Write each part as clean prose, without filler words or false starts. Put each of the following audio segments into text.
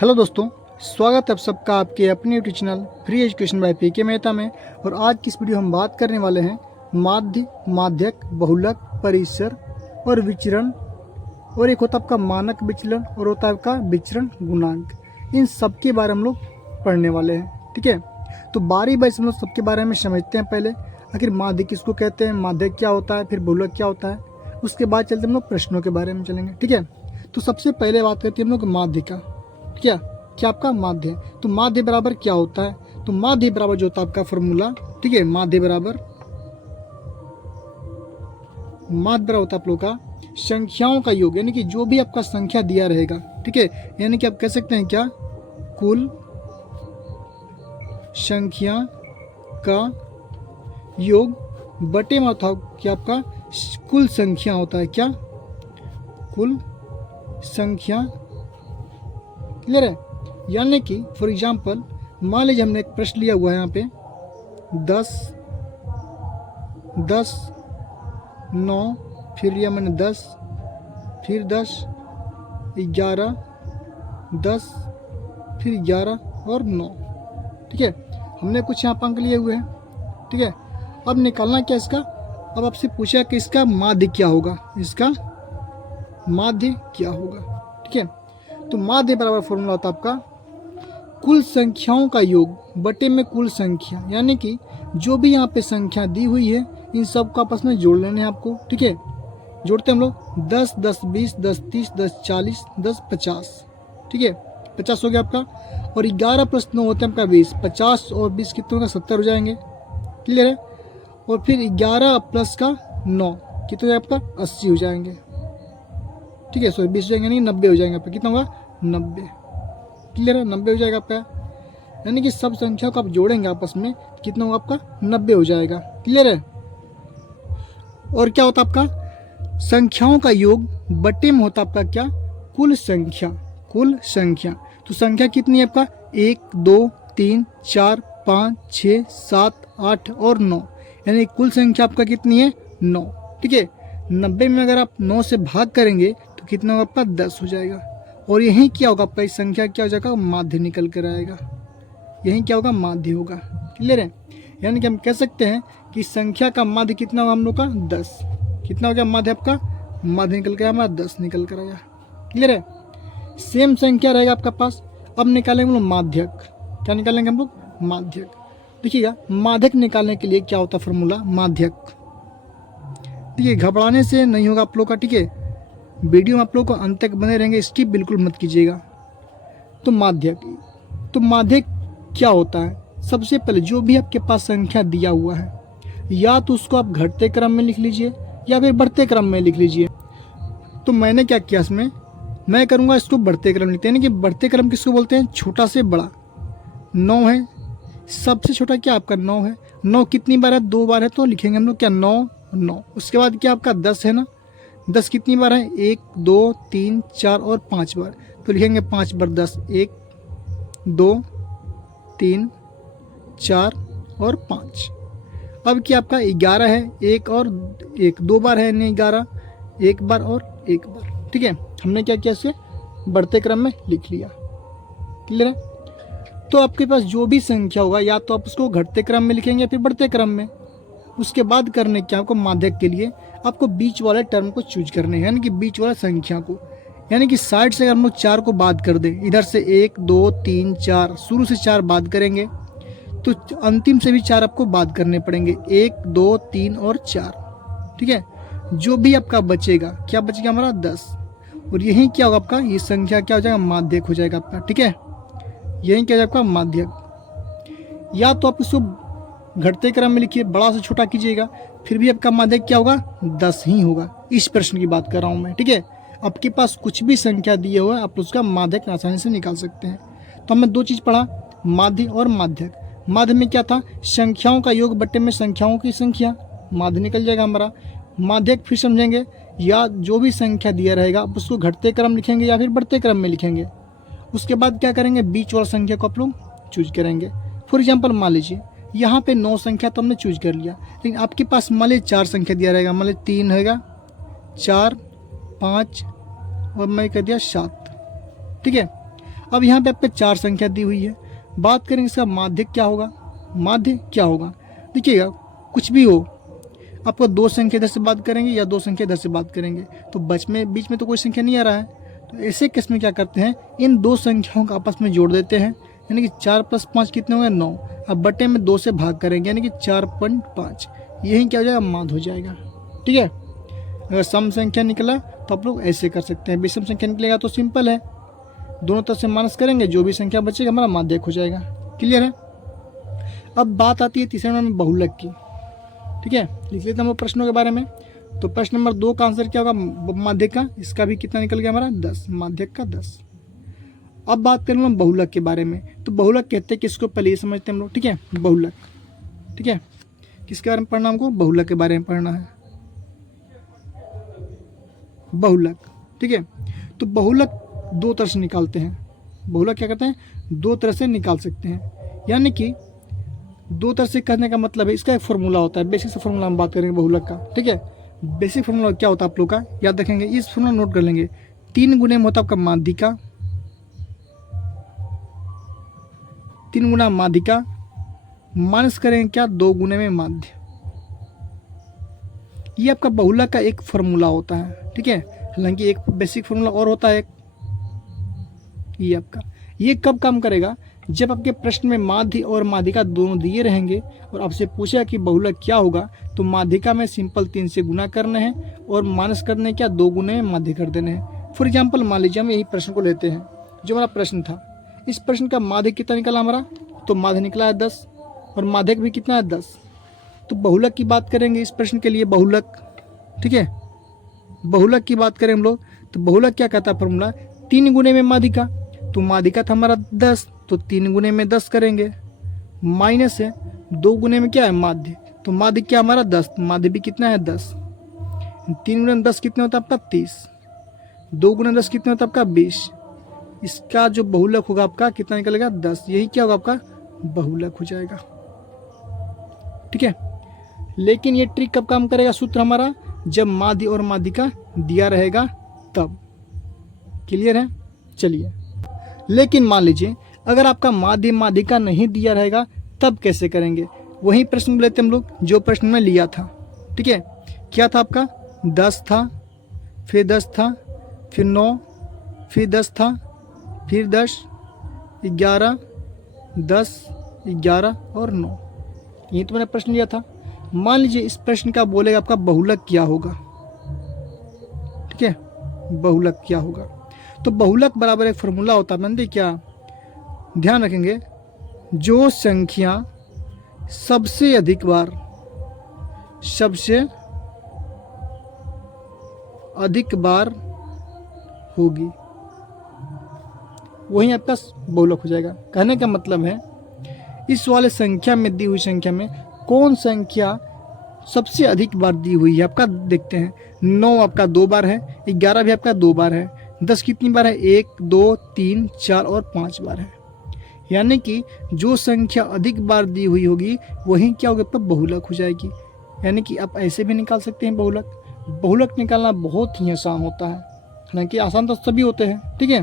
Hello दोस्तों, स्वागत है आप सबका आपके अपने YouTube channel free education by PK Mehta में। और आज की इस वीडियो हम बात करने वाले हैं माध्य, माध्यक, बहुलक, परिसर और विचरण, और एक होता है आपका मानक विचलन और होता है आपका विचरण गुणांक। इन सब के बारे में हम लोग पढ़ने वाले हैं, ठीक है। तो बारी बारी से हम लोग सबके बारे में समझते हैं। पहले आखिर माध्य किसको कहते हैं, माध्यक क्या होता है, फिर बहुलक क्या होता है, उसके बाद चलते हम लोग प्रश्नों के बारे में चलेंगे, ठीक है। तो सबसे पहले बात करते हैं हम लोग माध्य का। क्या क्या आपका माध्य। तो माध्य बराबर क्या होता है, तो माध्य बराबर जो होता है आपका फॉर्मूला, ठीक है। माध्य बराबर होता है आप लोग का संख्याओं का योग, यानी कि जो भी आपका संख्या दिया रहेगा, ठीक है। यानी कि आप कह सकते हैं क्या, कुल संख्या का योग बटे में होता है क्या आपका कुल संख्या होता है, क्या कुल संख्या। क्लियर है। यानी कि फॉर एग्जाम्पल मान लीजिए हमने एक प्रश्न लिया हुआ है यहाँ पे 10, 9, फिर लिया मैंने 10, फिर 10, 11, 10, फिर 11 और 9, ठीक है। हमने कुछ यहाँ अंक लिए हुए हैं, ठीक है। अब निकालना क्या इसका, अब आपसे पूछा कि इसका माध्य क्या होगा, इसका माध्य क्या होगा, ठीक है। तो माध्य बराबर फॉर्मूला होता है आपका कुल संख्याओं का योग बटे में कुल संख्या, यानी कि जो भी यहाँ पे संख्या दी हुई है इन सब को आपस में जोड़ लेने हैं आपको, ठीक है। जोड़ते हैं हम लोग 10, 10, 20, 10, 30, 10, 40, 10, 50, ठीक है। 50 हो गया आपका। और 11 प्लस 9 होते हैं आपका 20, 50 और 20 कितने होगा, 70 हो जाएंगे। क्लियर है। और फिर 11 प्लस का 9 कितने हो जाएगा आपका 80 हो जाएंगे, ठीक है। सॉरी 20 हो जाएंगे नहीं, 90 हो जाएंगे आपका। कितना होगा 90। क्लियर है, 90 हो जाएगा आपका। यानी कि सब संख्या को आप जोड़ेंगे आपस में, कितना होगा आपका 90 हो जाएगा। क्लियर है। और क्या होता है आपका संख्याओं का योग बटे में होता है आपका क्या, कुल संख्या। कुल संख्या तो संख्या कितनी है आपका 1, 2, 3, 4, 5, 6, 7, 8 और 9, यानी कुल संख्या आपका कितनी है 9, ठीक है। 90 में अगर आप 9 से भाग करेंगे तो कितना होगा आपका 10 हो जाएगा। और यही क्या होगा आपका इस संख्या क्या हो जाएगा, माध्य निकल कर आएगा। यही क्या होगा, माध्य होगा। क्लियर है। यानी कि हम कह सकते हैं कि संख्या का माध्य कितना होगा हम लोग का 10। कितना हो गया माध्य आपका, माध्य निकल कर हमारा 10 निकल कर आया। क्लियर है। सेम संख्या रहेगा आपका पास। अब निकालेंगे हम लोग माध्यक। क्या निकालेंगे हम लोग, माध्यक। देखिएगा माध्यक निकालने के लिए क्या होता है फॉर्मूला, माध्यक। देखिए घबराने से नहीं होगा आप लोग का, ठीक है। वीडियो में आप लोग को अंत तक बने रहेंगे, स्किप बिल्कुल मत कीजिएगा। तो माध्यक क्या होता है, सबसे पहले जो भी आपके पास संख्या दिया हुआ है या तो उसको आप घटते क्रम में लिख लीजिए या फिर बढ़ते क्रम में लिख लीजिए। तो मैंने क्या किया इसमें, मैं करूँगा इसको बढ़ते क्रम लिखते हैं। यानी कि बढ़ते क्रम किसको बोलते हैं, छोटा से बड़ा। 9 है, सबसे छोटा क्या आपका 9 है। 9 कितनी बार है, 2 बार है, तो लिखेंगे हम लोग क्या 9, 9। उसके बाद क्या आपका 10 है ना, 10 कितनी बार है, 1, 2, 3, 4 और 5 बार, तो लिखेंगे 5 बार 10, 1, 2, 3, 4 और 5। अब क्या आपका 11 है, 1 और 1 2 बार है, नहीं 11, 1 बार और 1 बार, ठीक है। हमने क्या किया, इसे बढ़ते क्रम में लिख लिया। क्लियर है। तो आपके पास जो भी संख्या होगा या तो आप उसको घटते क्रम में लिखेंगे या फिर बढ़ते क्रम में। उसके बाद करने क्या आपको माध्यक के लिए आपको बीच वाले टर्म को चूज करने हैं, यानी कि बीच वाला संख्या को। यानी कि साइड से अगर हम लोग 4 को बात कर दें, इधर से 1, 2, 3, 4, शुरू से 4 बात करेंगे तो अंतिम से भी 4 आपको बात करने पड़ेंगे, 1, 2, 3 और 4, ठीक है। जो भी आपका बचेगा, क्या बचेगा हमारा 10। और यही क्या होगा आपका, ये संख्या क्या हो जाएगा, माध्यक हो जाएगा आपका, ठीक है। यही क्या हो जाएगा आपका माध्यक। या तो आप इसको घटते क्रम में लिखिए, बड़ा से छोटा कीजिएगा, फिर भी आपका माध्यक क्या होगा 10 ही होगा। इस प्रश्न की बात कर रहा हूं मैं, ठीक है। आपके पास कुछ भी संख्या दिए हुए आप उसका माध्यक आसानी से निकाल सकते हैं। तो हमने 2 चीज पढ़ा, माध्य और माध्यक। माध्य में क्या था, संख्याओं का योग बटे में संख्याओं की संख्या, माध्य निकल जाएगा हमारा। माध्यक फिर समझेंगे, या जो भी संख्या दिया रहेगा आप उसको घटते क्रम लिखेंगे या फिर बढ़ते क्रम में लिखेंगे। उसके बाद क्या करेंगे, बीच वाला संख्या को आप लोग चूज करेंगे। फॉर एग्जाम्पल मान लीजिए यहाँ पे 9 संख्या तो हमने चूज कर लिया, लेकिन आपके पास मान लीजिए 4 संख्या दिया रहेगा, मान लीजिए 3 रहेगा, 4, 5 और मैं कर दिया 7, ठीक है। अब यहाँ पे आपके 4 संख्या दी हुई है, बात करेंगे इसका माध्य क्या होगा। माध्य क्या होगा, देखिएगा कुछ भी हो, आपको 2 संख्या इधर से बात करेंगे या 2 संख्या इधर से बात करेंगे, तो बीच में तो कोई संख्या नहीं आ रहा है, तो ऐसे केस में क्या करते हैं, इन 2 संख्याओं को आपस में जोड़ देते हैं, यानी कि 4 + 5 कितने होंगे 9। अब बटे में 2 से भाग करेंगे यानी कि 4.5, यही क्या हो जाएगा, माध्य हो जाएगा। ठीक है, अगर सम संख्या निकला तो आप लोग ऐसे कर सकते हैं, विषम संख्या निकलेगा तो सिंपल है, दोनों तरफ से माइनस करेंगे, जो भी संख्या बचेगा हमारा माध्यक हो जाएगा। क्लियर है। अब बात आती है तीसरे नंबर में बहुलक की। ठीक है, लिख लेते हैं हम लोग प्रश्नों के बारे में। तो प्रश्न नंबर 2 का आंसर क्या होगा, माध्यक का, इसका भी कितना निकल गया हमारा 10, माध्यक का 10। अब बात करें हम बहुलक के बारे में, तो बहुलक कहते हैं किसको, पहले ये समझते हैं हम लोग। ठीक है, बहुलक, ठीक है, किसके बारे में पढ़ना हमको, बहुलक के बारे में पढ़ना है, बहुलक। ठीक है, तो बहुलक 2 तरह से निकालते हैं, बहुलक क्या करते हैं, 2 तरह से निकाल सकते हैं, यानी कि 2 तरह से करने का मतलब है, इसका एक फॉर्मूला होता है, बेसिक से फॉर्मूला हम बात करेंगे बहुलक का। ठीक है, बेसिक फॉर्मूला क्या होता है आप लोग का याद रखेंगे, इस फॉर्मूला नोट कर लेंगे। 3 गुने में होता है आपका माध्यिका, 3 गुना माध्यिका माइनस करेंगे क्या, 2 गुने में माध्य। ये आपका बहुलक का एक फॉर्मूला होता है। ठीक है, हालांकि एक बेसिक फॉर्मूला और होता है ये आपका, ये कब काम करेगा, जब आपके प्रश्न में माध्य और माध्यिका दोनों दिए रहेंगे और आपसे पूछा कि बहुलक क्या होगा, तो माध्यिका में सिंपल 3 से गुना करना है और माइनस करने क्या, 2 गुने में माध्य कर देने हैं। फॉर एग्जाम्पल मान लीजिए हम यही प्रश्न को लेते हैं, जो हमारा प्रश्न था, इस प्रश्न का माध्य कितना निकला हमारा, तो माध्य निकला है 10 और माध्यक भी कितना है 10। तो बहुलक की बात करेंगे इस प्रश्न के लिए, बहुलक। ठीक है, बहुलक की बात करें हम लोग, तो बहुलक क्या कहता है फॉर्मूला, 3 गुने में माध्यिका, तो माध्यिका था हमारा 10, तो 3 गुने में 10 करेंगे, माइनस है 2 गुने में क्या है माध्य, तो माध्य क्या हमारा 10, माध्य भी कितना है 10, 3 गुने में 10 कितना होता है आपका 30, 2 गुने 10 कितना होता है आपका 20। इसका जो बहुलक होगा आपका कितना निकलेगा 10, यही क्या होगा आपका बहुलक हो जाएगा। ठीक है, लेकिन ये ट्रिक कब काम करेगा, सूत्र हमारा जब माध्य और माध्यिका दिया रहेगा तब। क्लियर है। चलिए, लेकिन मान लीजिए अगर आपका माध्य माध्यिका नहीं दिया रहेगा तब कैसे करेंगे, वही प्रश्न लेते हम लोग जो प्रश्न में लिया था। ठीक है, क्या था आपका 10 था, फिर 10 था, फिर 9, फिर 10 था, फिर 10, 11, 10, 11 और 9, यही तो मैंने प्रश्न लिया था। मान लीजिए इस प्रश्न का बोलेगा आपका बहुलक क्या होगा। ठीक है, बहुलक क्या होगा, तो बहुलक बराबर एक फॉर्मूला होता है, मैंने क्या ध्यान रखेंगे, जो संख्या सबसे अधिक बार होगी वही आपका बहुलक हो जाएगा। कहने का मतलब है इस वाले संख्या में, दी हुई संख्या में कौन संख्या सबसे अधिक बार दी हुई है, आपका देखते हैं। 9 आपका 2 बार है, 11 भी आपका 2 बार है, 10 कितनी बार है, 1, 2, 3, 4 और 5 बार है। यानी कि जो संख्या अधिक बार दी हुई होगी वही क्या होगी, आपका बहुलक हो जाएगी। यानी कि आप ऐसे भी निकाल सकते हैं बहुलक। बहुलक निकालना बहुत ही आसान होता है, हालांकि आसान तो सभी होते हैं। ठीक है,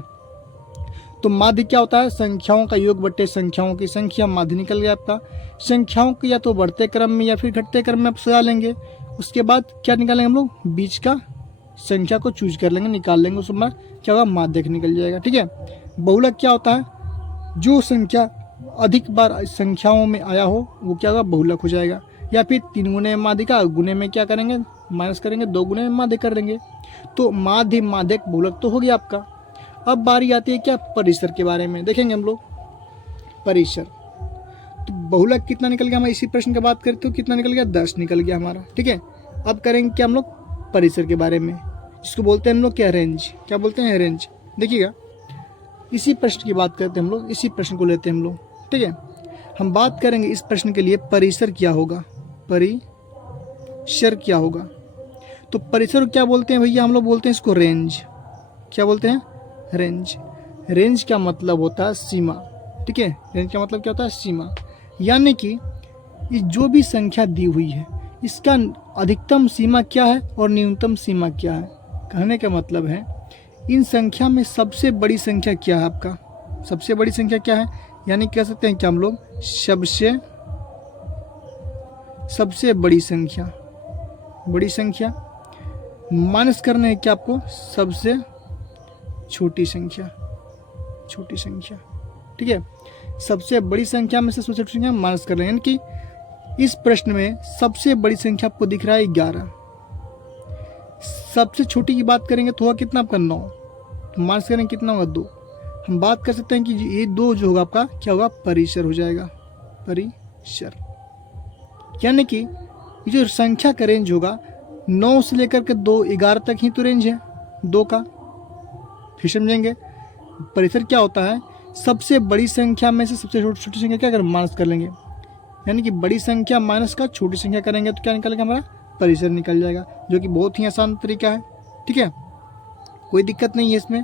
तो माध्य क्या होता है, संख्याओं का योग बटे संख्याओं की संख्या, माध्य निकल गया आपका। संख्याओं को या तो बढ़ते क्रम में या फिर घटते क्रम में आप सजा लेंगे, उसके बाद क्या निकालेंगे हम लोग, बीच का संख्या को चूज कर लेंगे, निकाल लेंगे, उसमें क्या होगा माध्यक निकल जाएगा। ठीक है, बहुलक क्या होता है, जो संख्या अधिक बार संख्याओं में आया हो वो क्या होगा बहुलक हो जाएगा। या फिर 3 गुने में माध्यिका, गुने में क्या करेंगे माइनस करेंगे, 2 गुने में माध्य कर देंगे, तो माध्य माध्यक बहुलक तो हो गया आपका। अब बारी आती है क्या, परिसर के बारे में देखेंगे हम लोग। परिसर, तो बहुलक कितना निकल गया हमारा, इसी प्रश्न की बात करते हो कितना निकल गया, 10 निकल गया हमारा। ठीक है, अब करेंगे क्या हम लोग परिसर के बारे में, जिसको बोलते हैं हम लोग क्या, रेंज। क्या बोलते हैं, रेंज। देखिएगा इसी प्रश्न की बात करते हैं हम लोग, इसी प्रश्न को लेते हैं हम लोग। ठीक है, हम बात करेंगे इस प्रश्न के लिए परिसर क्या होगा, परिसर क्या होगा। तो परिसर क्या बोलते हैं भैया, हम लोग बोलते हैं इसको रेंज। क्या बोलते हैं, रेंज। रेंज का मतलब होता है सीमा। ठीक है, रेंज का मतलब क्या होता है, सीमा। यानी कि ये जो भी संख्या दी हुई है इसका अधिकतम सीमा क्या है और न्यूनतम सीमा क्या है। कहने का मतलब है इन संख्या में सबसे बड़ी संख्या क्या है आपका, सबसे बड़ी संख्या क्या है, यानी कह सकते हैं कि हम लोग सबसे बड़ी संख्या माइनस करना है क्या आपको, सबसे छोटी संख्या। ठीक है, सबसे बड़ी संख्या में से सबसे छोटी संख्या माइनस कर रहे हैं, यानी कि इस प्रश्न में सबसे बड़ी संख्या आपको दिख रहा है 11, सबसे छोटी की बात करेंगे तो होगा कितना आपका 9, तो माइनस करेंगे कितना होगा 2। हम बात कर सकते हैं कि ये 2 जो होगा आपका क्या होगा, परिसर हो जाएगा, परिसर। यानी कि ये जो संख्या का रेंज होगा 9 से लेकर के 2 11 तक ही तो रेंज है 2 का। फिर समझेंगे परिसर क्या होता है, सबसे बड़ी संख्या में से सबसे छोटी संख्या क्या कर माइनस कर लेंगे, यानी कि बड़ी संख्या माइनस का छोटी संख्या करेंगे तो क्या निकलेगा, हमारा परिसर निकल जाएगा, जो कि बहुत ही आसान तरीका है। ठीक है, कोई दिक्कत नहीं है इसमें।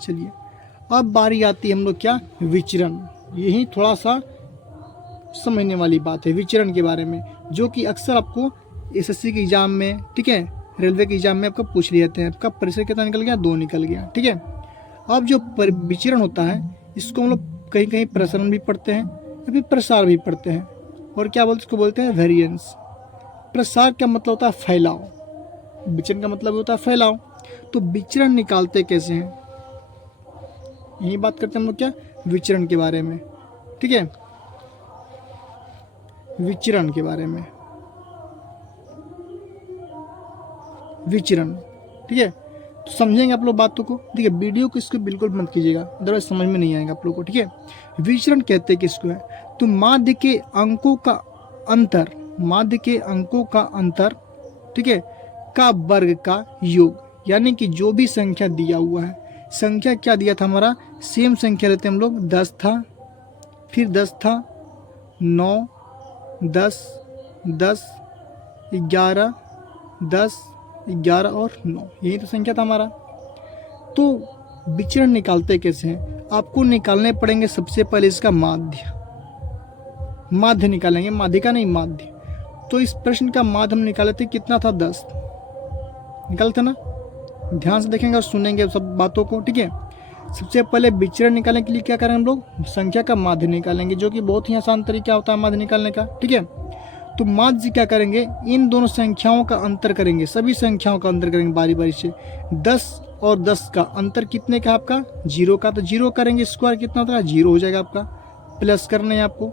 चलिए अब बारी आती है हम लोग क्या, विचरण। यही थोड़ा सा समझने वाली बात है विचरण के बारे में, जो कि अक्सर आपको एसएससी के एग्जाम में, ठीक है, रेलवे के एग्जाम में आपको पूछ लिए जाते हैं। आपका परिसर कितना निकल गया, 2 निकल गया। ठीक है, अब जो विचरण होता है इसको हम लोग कहीं कहीं प्रसरण भी पढ़ते हैं या फिर प्रसार भी पढ़ते हैं, और क्या बोलते इसको बोलते हैं वेरिएंस। प्रसार का मतलब होता है फैलाव, विचरण का मतलब होता है फैलाव। तो विचरण निकालते कैसे हैं, यही बात करते हैं हम लोग क्या, विचरण के बारे में। ठीक है, विचरण के बारे में, विचरण। ठीक है, तो समझेंगे आप लोग बातों को। ठीक है, वीडियो को इसको बिल्कुल मत कीजिएगा, अदरवाइज समझ में नहीं आएगा आप लोग को। ठीक है, विचरण कहते हैं किसको है, तो माध्य के अंकों का अंतर, ठीक है, का वर्ग का योग, यानी कि जो भी संख्या दिया हुआ है, संख्या क्या दिया था हमारा, सेम संख्या लेते हैं हम लोग, 10 था, फिर 10 था, 9, 10, 10, 11, 10, 11 और 9, यही तो संख्या था हमारा। तो विचरण निकालते कैसे हैं, आपको निकालने पड़ेंगे सबसे पहले इसका माध्य निकालेंगे, माध्यिका नहीं माध्य। तो इस प्रश्न का माध्य हम निकाले थे, कितना था, 10 निकालते ना, ध्यान से देखेंगे और सुनेंगे सब बातों को। ठीक है, सबसे पहले विचरण निकालने के लिए क्या करेंगे हम लोग, संख्या का माध्य निकालेंगे, जो कि बहुत ही आसान तरीका होता है माध्य निकालने का। ठीक है, तो माध्य से क्या करेंगे, इन दोनों संख्याओं का अंतर करेंगे, सभी संख्याओं का अंतर करेंगे बारी बारी से। 10 और 10 का अंतर कितने का, आपका 0 का, तो 0 करेंगे, स्क्वायर कितना होता है, 0 हो जाएगा आपका, प्लस करने हैं आपको।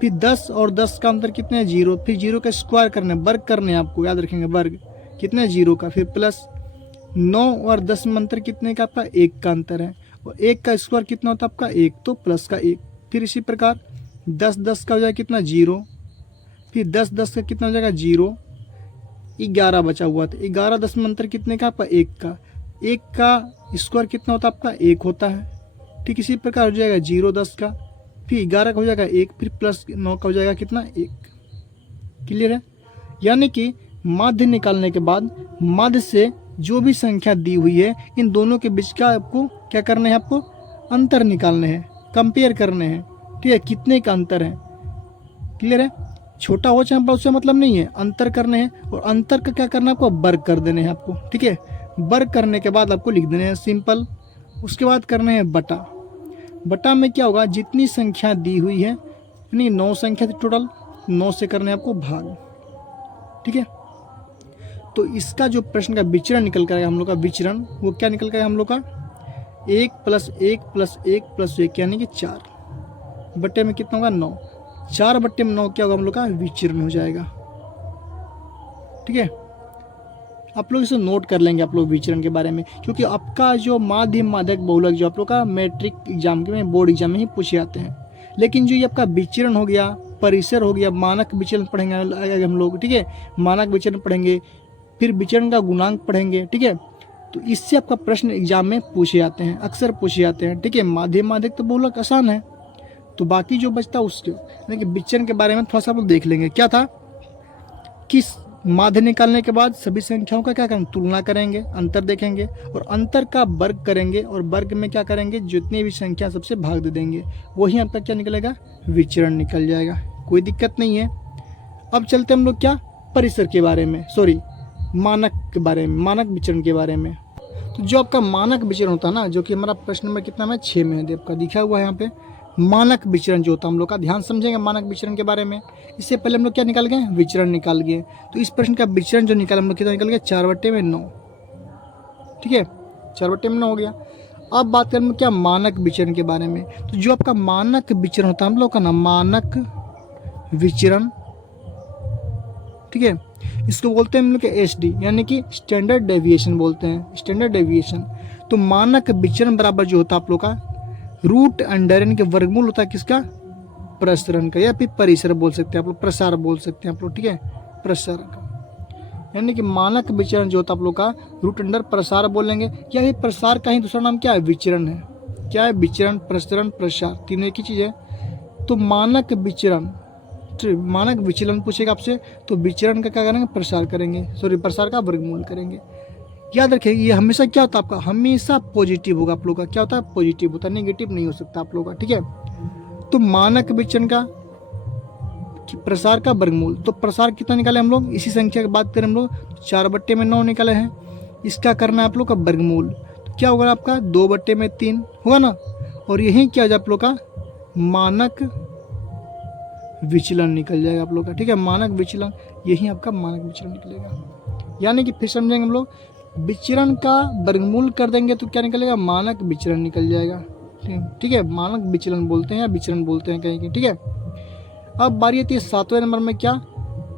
फिर 10 और 10 का अंतर कितने है, 0, फिर 0 का स्क्वायर करना है, वर्ग करने हैं आपको, याद रखेंगे वर्ग कितने, 0 का, फिर प्लस 9 और 10 में अंतर कितने का, आपका 1 का अंतर है, और 1 का स्क्वायर कितना होता है आपका 1, तो प्लस का 1। फिर इसी प्रकार 10 10 का हो जाएगा कितना, 0, फिर 10 10 का कितना हो जाएगा, 0, 11 बचा हुआ था, 11 10 में अंतर कितने का, आपका 1 का, 1 का स्क्वायर कितना होता है आपका 1 होता है। ठीक इसी प्रकार हो जाएगा 0 10 का, फिर 11 का हो जाएगा 1, फिर प्लस 9 का हो जाएगा कितना, 1। क्लियर है, यानी कि माध्य निकालने के बाद माध्य से जो भी संख्या दी हुई है, इन दोनों के बीच का आपको क्या करना है, आपको अंतर निकालने हैं, कंपेयर करने हैं। ठीक है, कितने का अंतर है, क्लियर है, छोटा हो चाहे बड़ा उससे मतलब नहीं है, अंतर करने हैं, और अंतर का क्या करना है आपको, वर्ग कर देने हैं आपको। ठीक है, वर्ग करने के बाद आपको लिख देने हैं सिंपल, उसके बाद करने हैं बटा। बटा में क्या होगा, जितनी संख्या दी हुई है, यानी 9 संख्या थी टोटल, 9 से करने हैं आपको भाग। ठीक है, तो इसका जो प्रश्न का विचरण निकल कर आएगा हम लोग का, विचरण वो क्या निकल कर आएगा हम लोग का, 1 + 1 + 1 + 1 यानी कि 4 बट्टे में कितना होगा, 9, 4 बट्टे में 9 क्या होगा हम लोग का, विचरण हो जाएगा। ठीक है, आप लोग इसे नोट कर लेंगे आप लोग विचरण के बारे में, क्योंकि आपका जो माध्य माध्यक बहुलक जो आप लोग का मैट्रिक एग्जाम के में, बोर्ड एग्जाम में ही पूछे जाते हैं। लेकिन जो ये आपका विचरण हो गया, परिसर हो गया, मानक विचरण पढ़ेंगे हम लोग। ठीक है, मानक विचरण पढ़ेंगे, फिर विचरण का गुणांक पढ़ेंगे। ठीक है, तो इससे आपका प्रश्न एग्जाम में पूछे जाते हैं, अक्सर पूछे जाते हैं। ठीक है, माध्य माध्यक तो बहुलक आसान है, तो बाकी जो बचता उसके, लेकिन विचरण के बारे में थोड़ा सा आप लोग देख लेंगे। क्या था, किस माध्य निकालने के बाद सभी संख्याओं का क्या करेंगे, तुलना करेंगे, अंतर देखेंगे, और अंतर का वर्ग करेंगे, और वर्ग में क्या करेंगे, जितनी भी संख्या सबसे भाग दे देंगे, वही आपका क्या निकलेगा, विचरण निकल जाएगा। कोई दिक्कत नहीं है। अब चलते हम लोग क्या, परिसर के बारे में, सॉरी मानक के बारे में, मानक विचरण के बारे में। तो जो आपका मानक विचरण होता है ना, जो कि हमारा प्रश्न नंबर कितना में 6 में है, आपका दिखा हुआ है यहाँ पे मानक विचरण जो होता है हम लोग का, ध्यान समझेंगे मानक विचरण के बारे में। इससे पहले हम लोग क्या निकाल गए, विचरण निकाल गए। तो इस प्रश्न का विचरण जो निकाला हम लोग कितना निकाल गए, 4/9, ठीक है, 4/9 हो गया। अब बात करें हम क्या मानक विचरण के बारे में। तो जो आपका मानक विचरण होता है हम लोग का ना, मानक विचरण, ठीक है, इसको बोलते हैं हम लोग SD, यानी कि स्टैंडर्ड डेविएशन बोलते हैं, स्टैंडर्ड डेविएशन। तो मानक विचरण बराबर जो होता है आप लोग का √अंडर यानी कि वर्गमूल होता है किसका, प्रसरण का, या फिर परिसर बोल सकते हैं आप लोग, प्रसार बोल सकते हैं आप लोग, ठीक है, प्रसार का। यानी कि मानक विचरण जो होता है आप लोग का √अंडर प्रसार बोलेंगे, या फिर प्रसार का ही दूसरा नाम क्या है, विचरण है। क्या है, विचरण, प्रसरण, प्रसार, तीनों एक ही चीज़ है। तो मानक विचरण, मानक विचलन पूछेगा आपसे, तो विचरण का क्या करेंगे, प्रसार करेंगे, सॉरी प्रसार का वर्गमूल करेंगे। याद रखिए ये हमेशा क्या होता है आपका, हमेशा पॉजिटिव होगा आप लोग का, क्या होता है, पॉजिटिव होता है, नेगेटिव नहीं हो सकता आप लोग का, ठीक है। तो मानक विचरण का प्रसार का वर्गमूल, तो प्रसार कितना निकाले हम लोग, इसी संख्या की बात करें हम लोग, 4/9 निकाले हैं। इसका करना है आप लोग का वर्गमूल, तो क्या होगा आपका 2/3 होगा ना। और यही क्या आप लोग का मानक विचलन निकल जाएगा आप लोग का, ठीक है, मानक विचलन, यही आपका मानक विचलन निकलेगा। यानी कि फिर समझेंगे हम लोग, विचरण का वर्गमूल कर देंगे तो क्या निकलेगा, मानक विचरण निकल जाएगा, ठीक है, मानक विचलन बोलते हैं या विचरण बोलते हैं कहीं कहीं, ठीक है। अब बारी आती है 7वें नंबर में, क्या,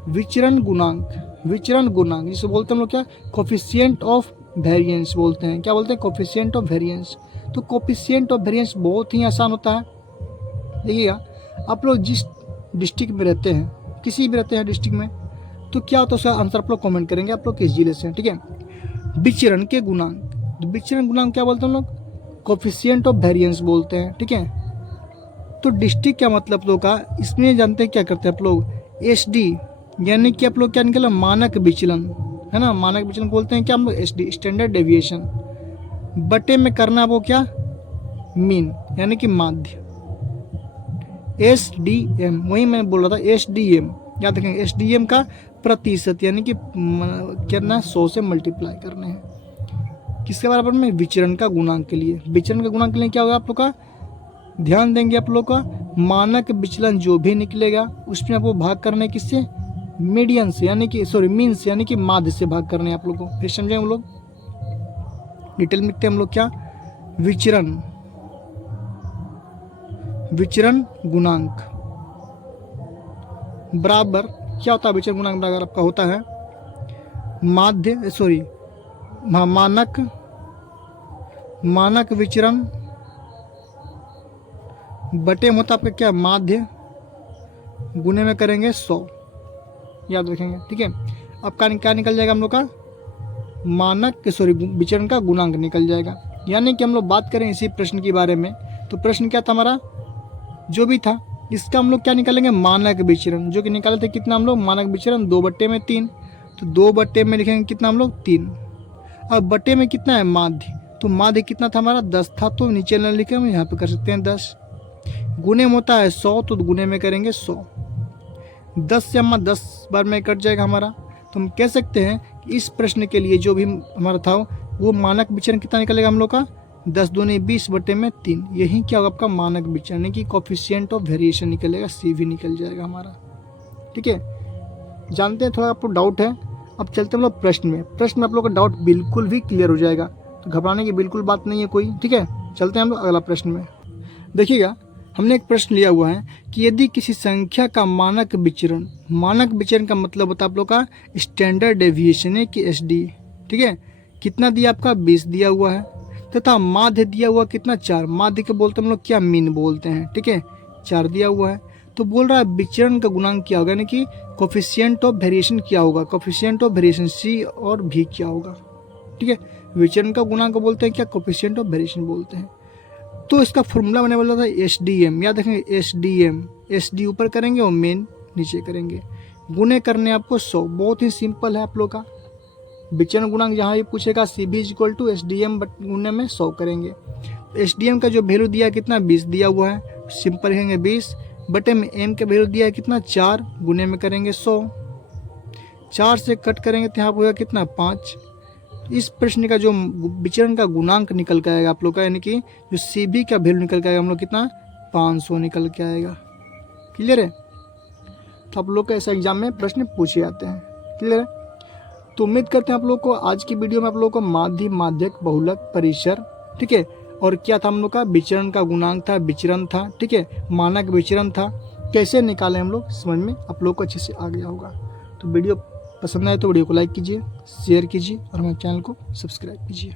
विचरण गुणांक। विचरण गुणांक जिसे बोलते हैं हम लोग क्या, कोफिशिएंट ऑफ वेरिएंस बोलते हैं, क्या बोलते हैं, कोफिशिएंट ऑफ वेरिएंस। तो कोफिशिएंट ऑफ वेरिएंस बहुत ही आसान होता है। देखिएगा आप लोग जिस डिस्ट्रिक्ट में रहते हैं, किसी भी रहते हैं डिस्ट्रिक्ट में, तो क्या होता है उसका आंसर आप लोग कमेंट करेंगे आप लोग किस जिले से हैं, ठीक है। विचरण के गुणांक, विचरण गुणांक क्या बोलते हैं हम लोग, कोफिशिएंट ऑफ वेरिएंस बोलते हैं, ठीक है। तो डिस्ट्रिक्ट क्या मतलब आप लोग का, इसमें जानते हैं क्या करते हैं आप लोग, SD, यानी कि आप लोग क्या निकला, मानक विचलन, है ना, मानक विचलन बोलते हैं क्या हम लोग, SD, स्टैंडर्ड डेविएशन, बटे में करना वो क्या, मीन, यानी कि माध्य, SDM, वही मैंने बोल रहा था SDM, याद रखेंगे SDM का प्रतिशत, यानी कि कितना, 100 से मल्टीप्लाई करने हैं, किसके बराबर में, विचरण का गुणांक के लिए। विचरण का गुणांक के लिए क्या होगा आप लोग का, ध्यान देंगे आप लोग का, मानक विचलन जो भी निकलेगा उसमें आपको भाग करने किससे, मीडियन से, यानी कि सॉरी मीन से, यानी कि माध्य से भाग करने आप लोग को। फिर समझे हम लोग, डिटेल में लिखते हैं हम लोग क्या, विचरण, विचरण गुणांक बराबर क्या होता है, विचरण गुणांक बराबर आपका होता है माध्य, सॉरी मानक, मानक विचरण बटे में होता है आपका क्या, माध्य, गुने में करेंगे 100, याद रखेंगे, ठीक है। अब क्या निकल जाएगा हम लोग का, मानक, सॉरी विचरण का गुणांक निकल जाएगा। यानी कि हम लोग बात करें इसी प्रश्न के बारे में, तो प्रश्न क्या था हमारा, जो भी था इसका हम लोग क्या निकालेंगे, मानक विचरण, जो कि निकाले थे कितना हम लोग, मानक विचरण 2/3, तो 2 में लिखेंगे कितना हम लोग, 3। अब बटे में कितना है, माध्य, तो माध्य कितना था हमारा, 10 था, तो नीचे न लिखे हम यहाँ पे कर सकते हैं 10। गुने में होता है 100, तो गुने में करेंगे 100, 10 से हमारा 10 बार में कट जाएगा हमारा। तो हम कह सकते हैं कि इस प्रश्न के लिए जो भी हमारा था वो मानक विचरण कितना निकलेगा हम लोग का, 10 दूनी 20/3, यही क्या होगा आपका मानक विचरण की कोफिशिएंट ऑफ वेरिएशन निकलेगा, C भी निकल जाएगा हमारा, ठीक है। जानते हैं थोड़ा आपको डाउट है, अब चलते हम लोग प्रश्न में। प्रश्न में आप लोग का डाउट बिल्कुल भी क्लियर हो जाएगा, तो घबराने की बिल्कुल बात नहीं है कोई, ठीक है। चलते हैं हम लोग अगला प्रश्न में। देखिएगा हमने एक प्रश्न लिया हुआ है कि यदि किसी संख्या का मानक विचरण, मानक विचरण का मतलब होता है आप लोग का स्टैंडर्ड डेविएशन है कि SD, ठीक है, कितना दिया आपका 20 दिया हुआ है, तथा माध्य दिया हुआ कितना 4, माध्य के बोलते हम लोग क्या, मीन बोलते हैं, ठीक है, 4 दिया हुआ है। तो बोल रहा है विचरण का गुणांक क्या होगा, यानी कि कोफिशिएंट ऑफ वेरिएशन क्या होगा, कोफिशिएंट ऑफ वेरिएशन C और V क्या होगा, ठीक है। विचरण का गुणांक बोलते हैं क्या, कोफिशिएंट ऑफ वेरिएशन बोलते हैं। तो इसका फॉर्मूला मैंने बोला था SDM, याद रखेंगे SDM, SD ऊपर करेंगे और मेन नीचे करेंगे, गुने करने आपको 100, बहुत ही सिंपल है आप लोग का। विचरण गुणांक जहाँ भी पूछेगा CB = SDM गुने में 100 करेंगे। SDM का जो वैल्यू दिया कितना 20 दिया हुआ है, सिंपल लिखेंगे 20 बटे में M का वैल्यू दिया है कितना 4, गुने में करेंगे 100, 4 से कट करेंगे तो यहाँ पर होगा कितना 5, इस प्रश्न का जो विचरण का गुणांक निकल के आएगा आप लोग का, यानी कि जो CB का वैल्यू निकल के आएगा हम लोग कितना 500 निकल के आएगा। क्लियर है? तो आप लोग का ऐसा एग्जाम में प्रश्न पूछे जाते हैं। क्लियर है? तो उम्मीद करते हैं आप लोग को आज की वीडियो में आप लोग को माध्य, माध्यक, बहुलक, परिसर, ठीक है, और क्या था हम लोग का विचरण का गुणांक था, विचरण था, ठीक है, मानक विचरण था, कैसे निकाले हम लोग समझ में आप लोग को अच्छे से आ गया होगा। तो वीडियो पसंद आए तो वीडियो को लाइक कीजिए, शेयर कीजिए और हमारे चैनल को सब्सक्राइब कीजिए।